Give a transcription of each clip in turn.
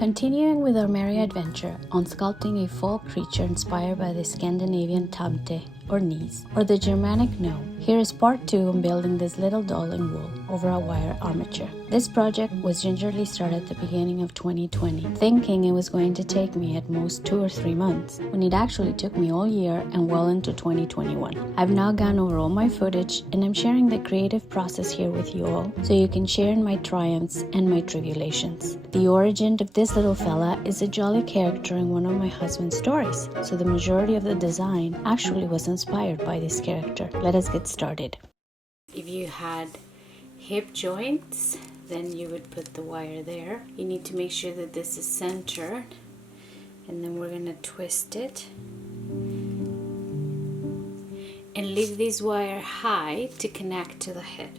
Continuing with our merry adventure on sculpting a folk creature inspired by the Scandinavian tamte or nis, or the Germanic gnome, here is part 2 on building this little doll in wool over a wire armature. This project was gingerly started at the beginning of 2020, thinking it was going to take me at most 2 or 3 months, when it actually took me all year and well into 2021. I've now gone over all my footage and I'm sharing the creative process here with you all, so you can share in my triumphs and my tribulations. The origin of this little fella is a jolly character in one of my husband's stories, so the majority of the design actually was inspired by this character. Let us get started. If you had hip joints, then you would put the wire there. You need to make sure that this is centered, and then we're gonna twist it and leave this wire high to connect to the head.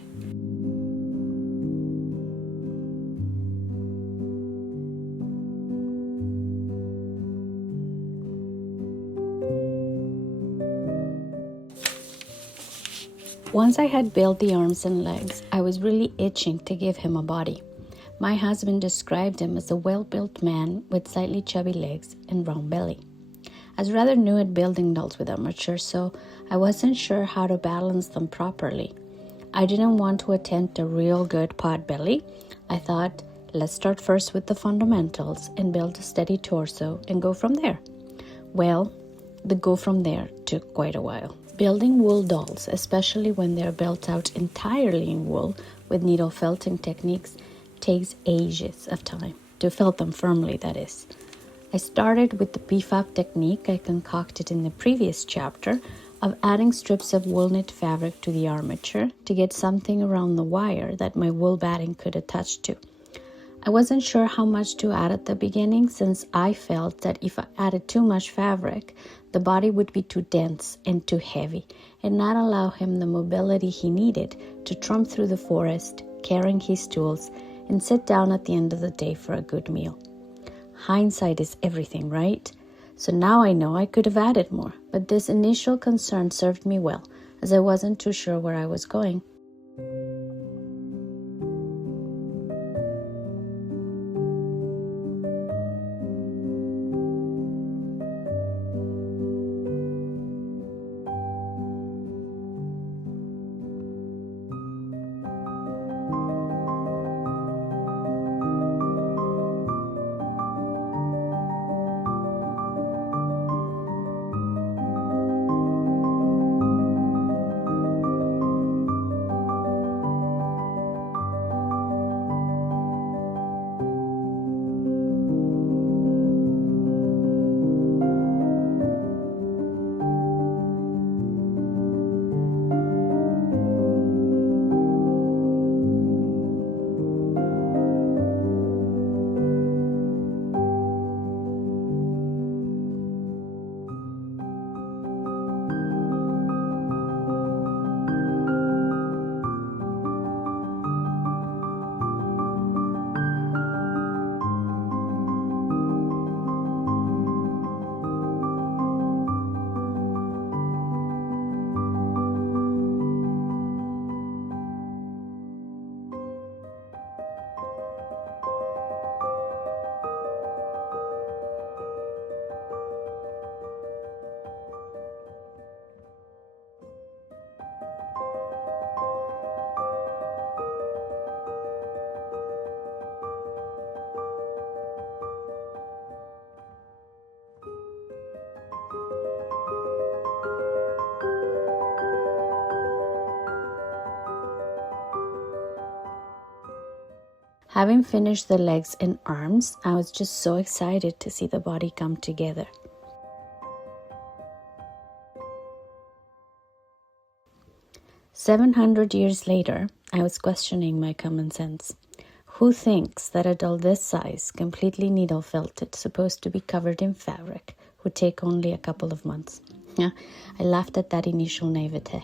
Once I had built the arms and legs, I was really itching to give him a body. My husband described him as a well-built man with slightly chubby legs and round belly. I was rather new at building dolls with armature, so I wasn't sure how to balance them properly. I didn't want to attempt a real good pot belly. I thought, let's start first with the fundamentals and build a steady torso and go from there. Well, the go from there took quite a while. Building wool dolls, especially when they're built out entirely in wool with needle felting techniques, takes ages of time. To felt them firmly, that is. I started with the beef-up technique I concocted in the previous chapter of adding strips of wool knit fabric to the armature to get something around the wire that my wool batting could attach to. I wasn't sure how much to add at the beginning, since I felt that if I added too much fabric, the body would be too dense and too heavy and not allow him the mobility he needed to tromp through the forest, carrying his tools, and sit down at the end of the day for a good meal. Hindsight is everything, right? So now I know I could have added more, but this initial concern served me well, as I wasn't too sure where I was going. Having finished the legs and arms, I was just so excited to see the body come together. "700 years later, I was questioning my common sense. Who thinks that a doll this size, completely needle felted, supposed to be covered in fabric, would take only a couple of months? I laughed at that initial naivete.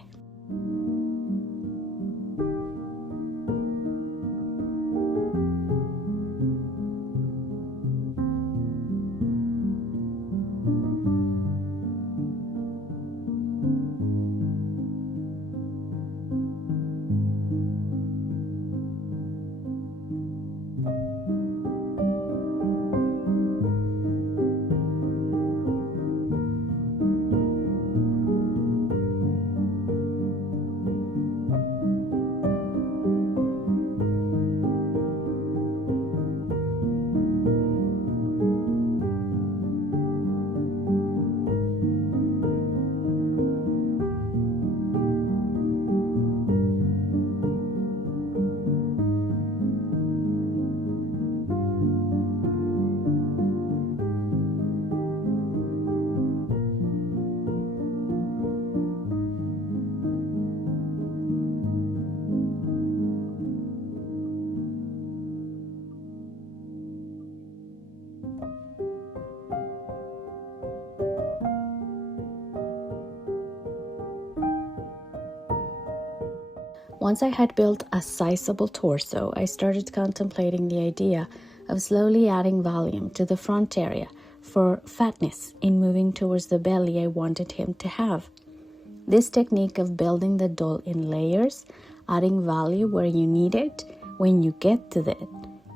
Once I had built a sizable torso, I started contemplating the idea of slowly adding volume to the front area for fatness in moving towards the belly I wanted him to have. This technique of building the doll in layers, adding value where you need it, when you get to it,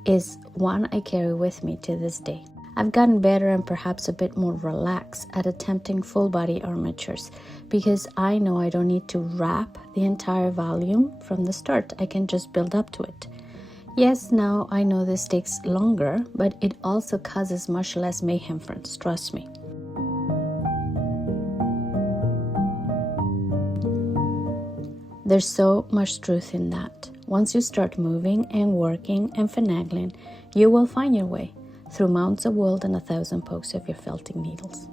is one I carry with me to this day. I've gotten better and perhaps a bit more relaxed at attempting full body armatures because I know I don't need to wrap the entire volume from the start. I can just build up to it. Yes, now I know this takes longer, but it also causes much less mayhem, friends, trust me. There's so much truth in that. Once you start moving and working and finagling, you will find your way through mounds of wool and 1,000 pokes of your felting needles.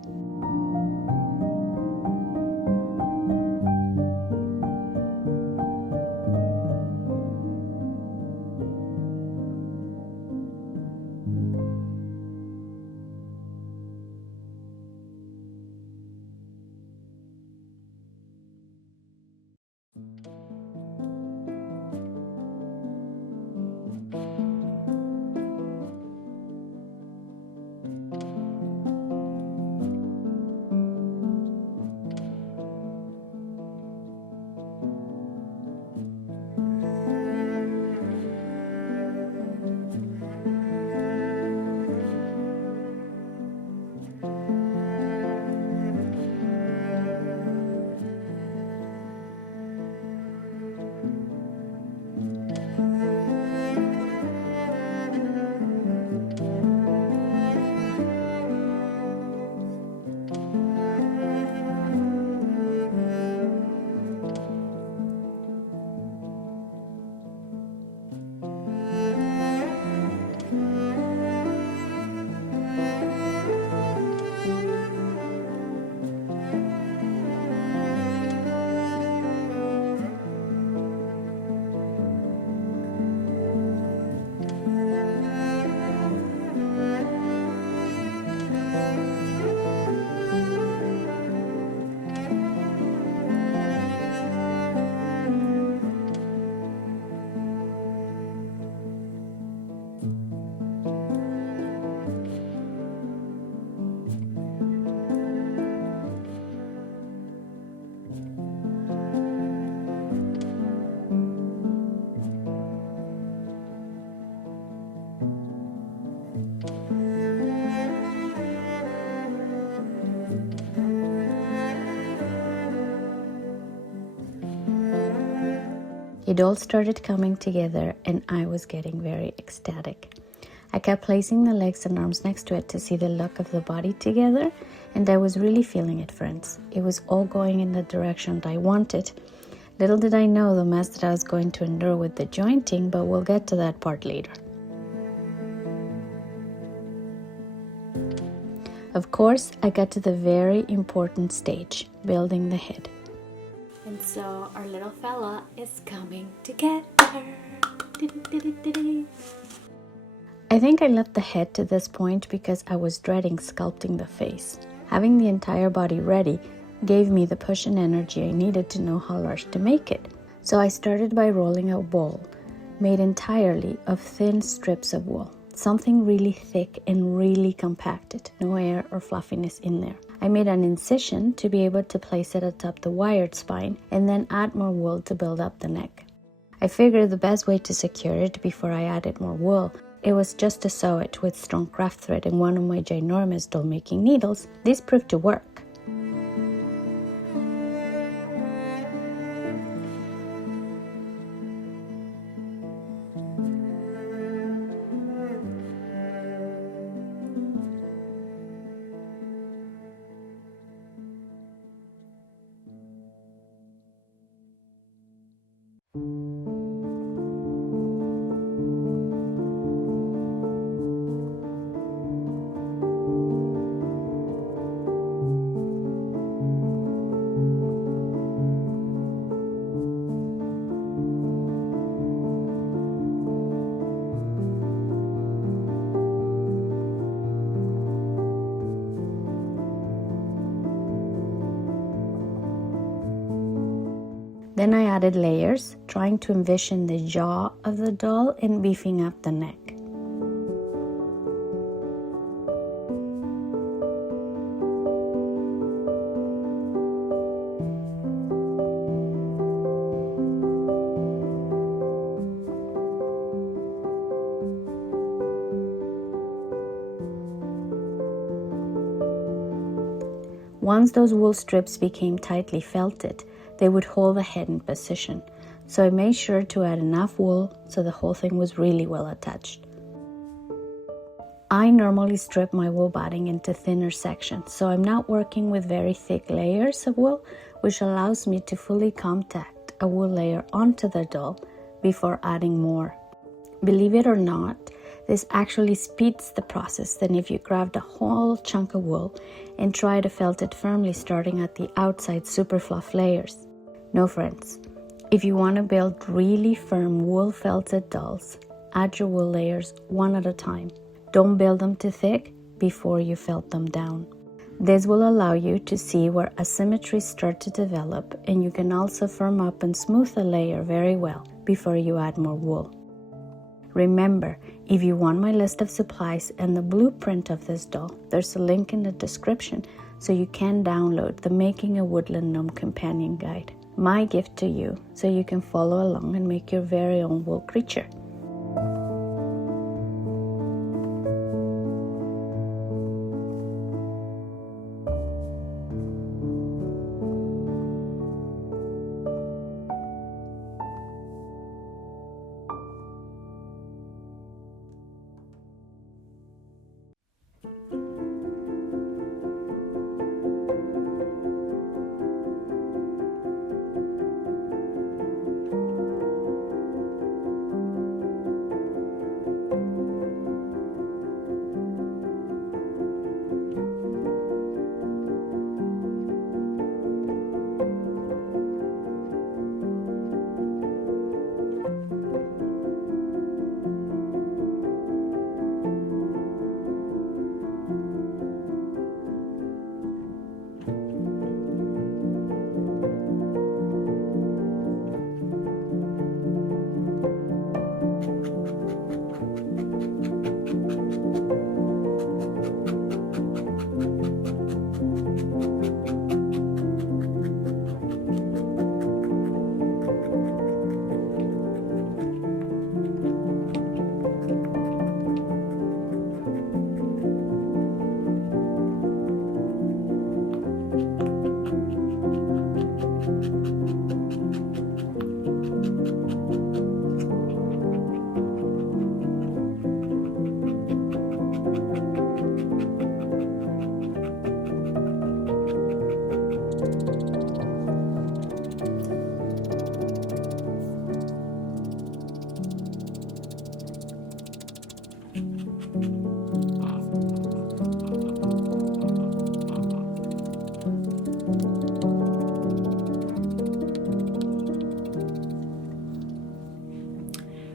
It all started coming together and I was getting very ecstatic. I kept placing the legs and arms next to it to see the look of the body together, and I was really feeling it, friends. It was all going in the direction I wanted. Little did I know the mess that I was going to endure with the jointing, but we'll get to that part later. Of course, I got to the very important stage, building the head. And so our little fella is coming together. I think I left the head to this point because I was dreading sculpting the face. Having the entire body ready gave me the push and energy I needed to know how large to make it. So I started by rolling a ball made entirely of thin strips of wool. Something really thick and really compacted, no air or fluffiness in there. I made an incision to be able to place it atop the wired spine and then add more wool to build up the neck. I figured the best way to secure it before I added more wool, it was just to sew it with strong craft thread and one of my ginormous doll making needles. This proved to work. Then I added layers, trying to envision the jaw of the doll and beefing up the neck. Once those wool strips became tightly felted, they would hold the head in position, so I made sure to add enough wool so the whole thing was really well attached. I normally strip my wool batting into thinner sections, so I'm not working with very thick layers of wool, which allows me to fully contact a wool layer onto the doll before adding more. Believe it or not, this actually speeds the process than if you grabbed a whole chunk of wool and try to felt it firmly starting at the outside super fluff layers. No friends, if you want to build really firm wool felted dolls, add your wool layers one at a time. Don't build them too thick before you felt them down. This will allow you to see where asymmetries start to develop, and you can also firm up and smooth a layer very well before you add more wool. Remember, if you want my list of supplies and the blueprint of this doll, there's a link in the description so you can download the Making a Woodland Gnome Companion guide, my gift to you, so you can follow along and make your very own wool creature.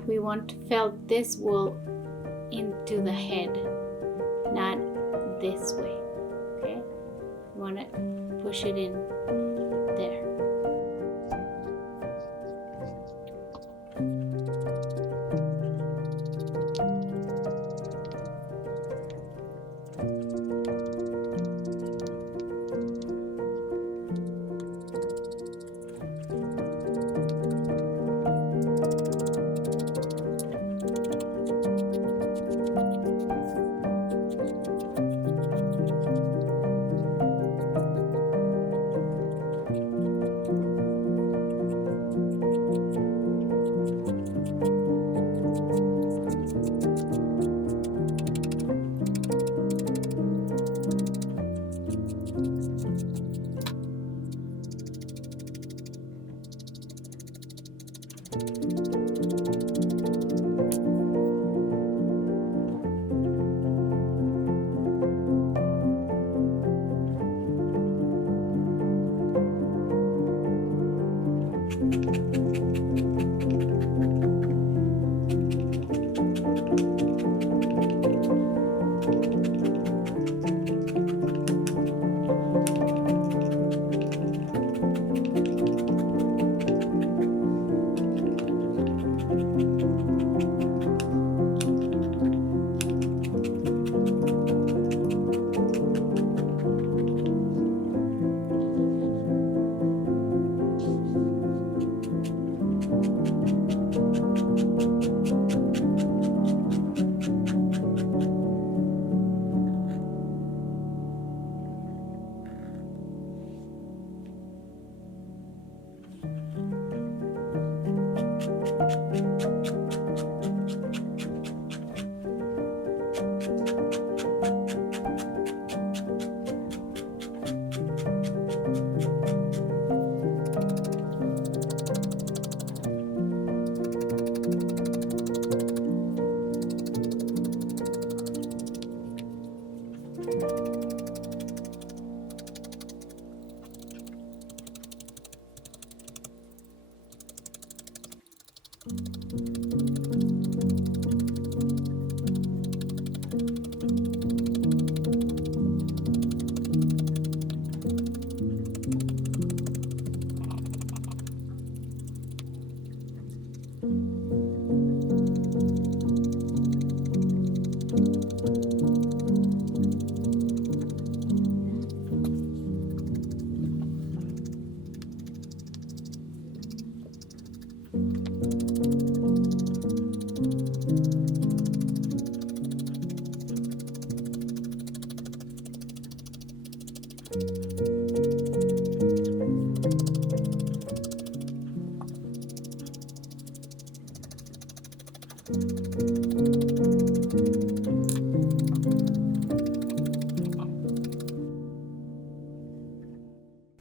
We want to felt this wool into the head, not this way, okay? We want to push it in there.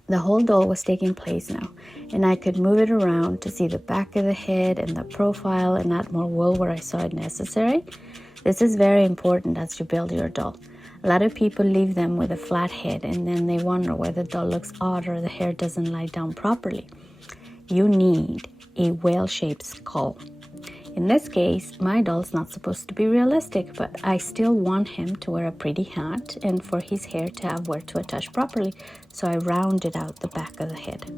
The whole doll was taking place now, and I could move it around to see the back of the head and the profile and add more wool where I saw it necessary. This is very important as you build your doll. A lot of people leave them with a flat head and then they wonder why the doll looks odd or the hair doesn't lie down properly. You need a well-shaped skull. In this case, my doll's not supposed to be realistic, but I still want him to wear a pretty hat and for his hair to have where to attach properly, so I rounded out the back of the head.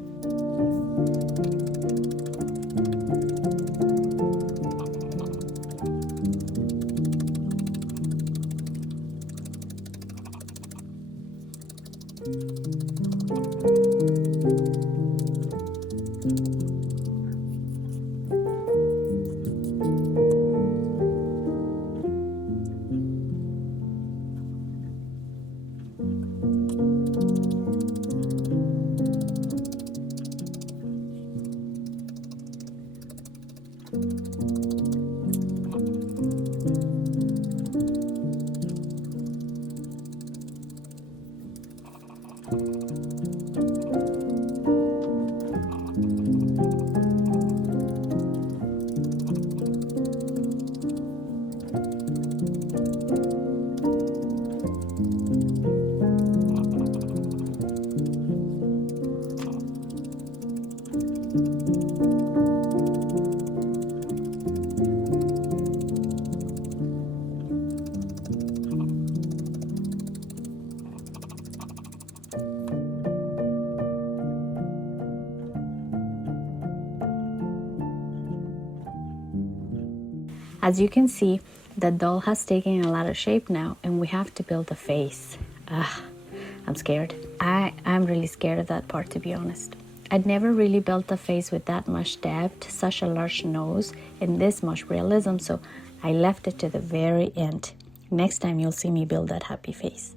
As you can see, the doll has taken a lot of shape now and we have to build a face. I'm scared. I'm really scared of that part, to be honest. I'd never really built a face with that much depth, such a large nose, and this much realism, so I left it to the very end. Next time you'll see me build that happy face.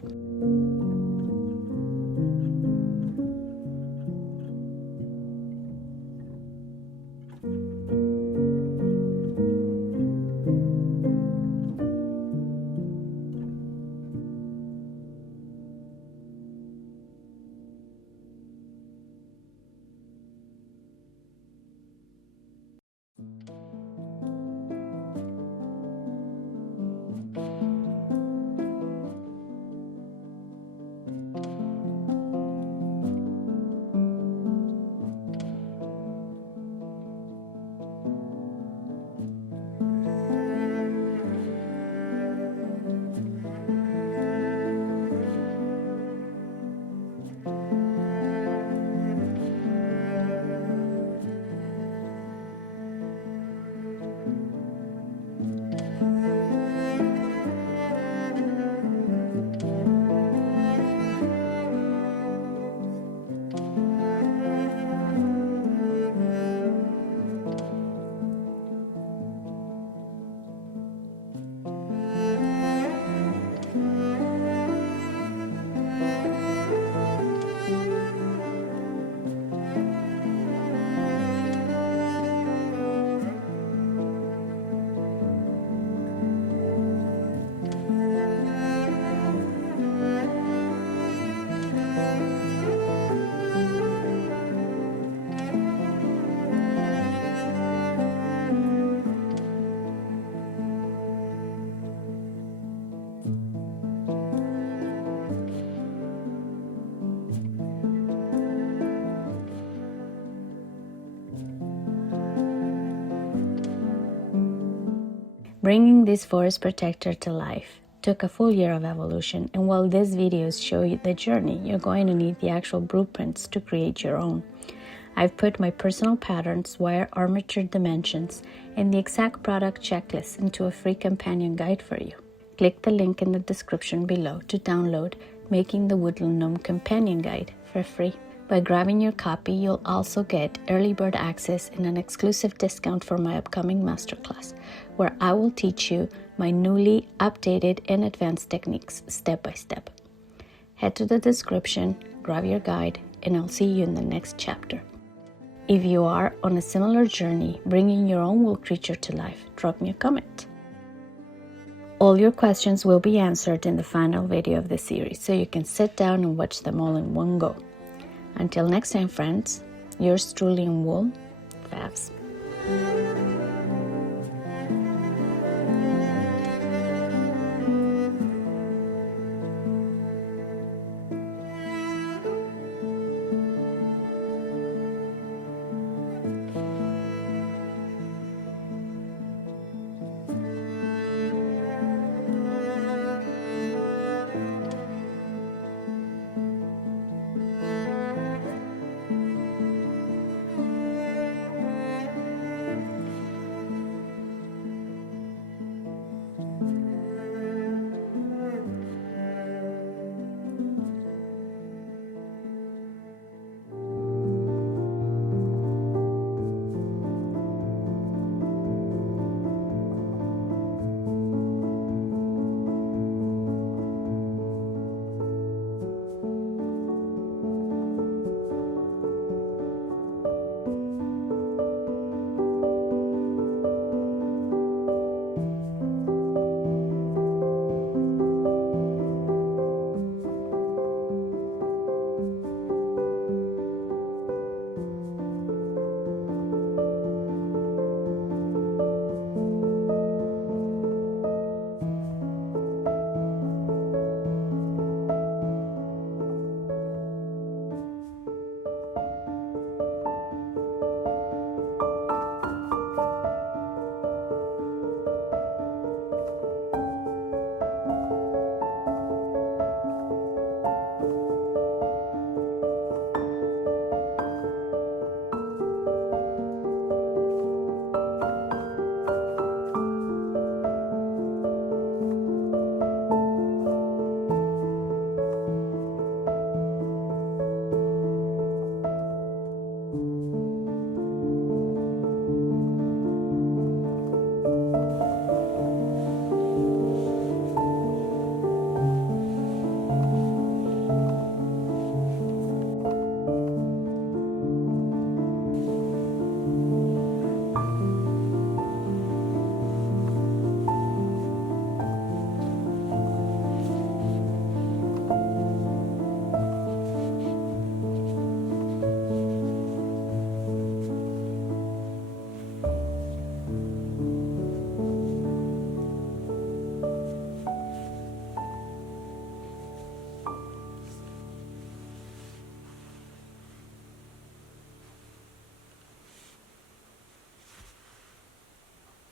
Bringing this forest protector to life took a full year of evolution, and while these videos show you the journey, you're going to need the actual blueprints to create your own. I've put my personal patterns, wire armature dimensions, and the exact product checklist into a free companion guide for you. Click the link in the description below to download Making the Woodland Gnome Companion Guide for free. By grabbing your copy, you'll also get early bird access and an exclusive discount for my upcoming masterclass, where I will teach you my newly updated and advanced techniques step by step. Head to the description, grab your guide, and I'll see you in the next chapter. If you are on a similar journey, bringing your own wool creature to life, drop me a comment. All your questions will be answered in the final video of the series, so you can sit down and watch them all in one go. Until next time, friends, yours truly in wool, Favs.